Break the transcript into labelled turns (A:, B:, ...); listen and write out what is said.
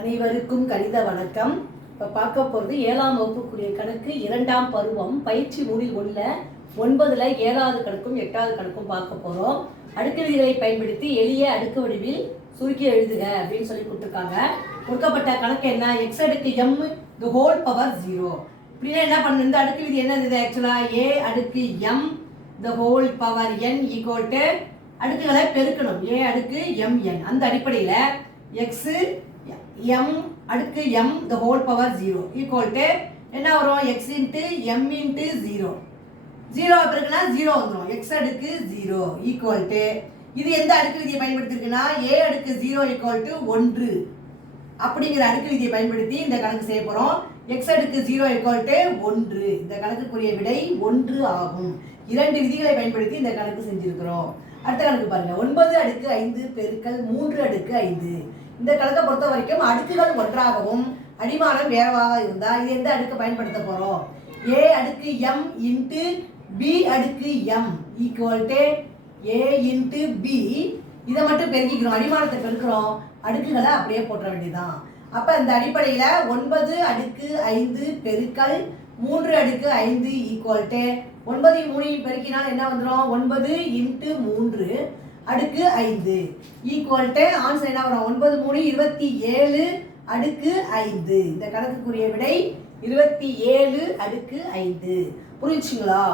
A: அனைவருக்கும் கணித வணக்கம். இப்போ பார்க்க போகிறது ஏழாம் வகுப்புக்குரிய கணக்கு இரண்டாம் பருவம் பயிற்சி நூலில் உள்ள ஒன்பதில் ஏழாவது கணக்கும் எட்டாவது கணக்கும் பார்க்க போகிறோம் அடுக்கு விதிகளை பயன்படுத்தி எளிய அடுக்கு வடிவில் சுருக்கி எழுதுக அப்படின்னு சொல்லி கொடுத்துருக்காங்க. கொடுக்கப்பட்ட கணக்கு என்ன? எக்ஸ் அடுக்கு M the whole power zero இப்படின்னா என்ன பண்ணு இந்த அடுக்கு விதி என்ன இருந்தது ஆக்சுவலாக ஏ அடுக்கு M the whole power N equal to அடுக்குகளை பெருக்கணும். ஏ அடுக்கு எம் என் அந்த அடிப்படையில் எக்ஸு எம் அடுக்கு M the whole power zero equal to என்ன வரும்? X into M into zero zero இருக்குன்னா ஜீரோ வந்துடும் எக்ஸ் அடுக்கு ஜீரோ ஈக்குவல் டு இது எந்த அடுக்கு விதியை பயன்படுத்திருக்குன்னா ஏ அடுக்கு ஜீரோ ஈக்குவல் டு ஒன்று. அப்படிங்கிற அடுக்கு விதியை பயன்படுத்தி இந்த கணக்கு செய்ய போகிறோம் எக்ஸ் அடுக்கு ஜீரோ ஈக்குவல் டு ஒன்று. இந்த கணக்குக்குரிய விடை ஒன்று ஆகும். இரண்டு விதிகளை பயன்படுத்தி இந்த கணக்கு செஞ்சுருக்கிறோம். அடுத்த கணக்கு பாருங்க. ஒன்பது அடுக்கு ஐந்து பெருக்கல் மூன்று அடுக்கு ஐந்து. இந்த கணக்கை பொறுத்த வரைக்கும் அடுக்குகள் ஒன்றாகவும் அடிமானம் வேறவாக இருந்தால் இது எந்த அடுக்கு பயன்படுத்த போகிறோம் ஏ அடுக்கு எம் இன்ட்டு பி அடுக்கு M equal to A into B இதை மட்டும் பெருக்கிக்கிறோம். அடிமானத்தை பெருக்கிறோம். அடுக்குகளை அப்படியே போட்டுற வேண்டியதுதான். அப்போ இந்த அடிப்படையில் ஒன்பது அடுக்கு ஐந்து பெருக்கல் மூன்று அடுக்கு ஐந்து ஈக்குவல் டு ஒன்பது மூணையும் பெருக்கினால் என்ன வந்துடும் ஒன்பது இன்ட்டு மூன்று அடுக்கு ஐந்து. ஈக்குவல் டு ஆன்சர் என்ன வரும்? ஒன்பது மூணு இருபத்தி ஏழு அடுக்கு ஐந்து. இந்த கணக்குக்குரிய விடை இருபத்தி ஏழு அடுக்கு ஐந்து. புரிஞ்சுங்களா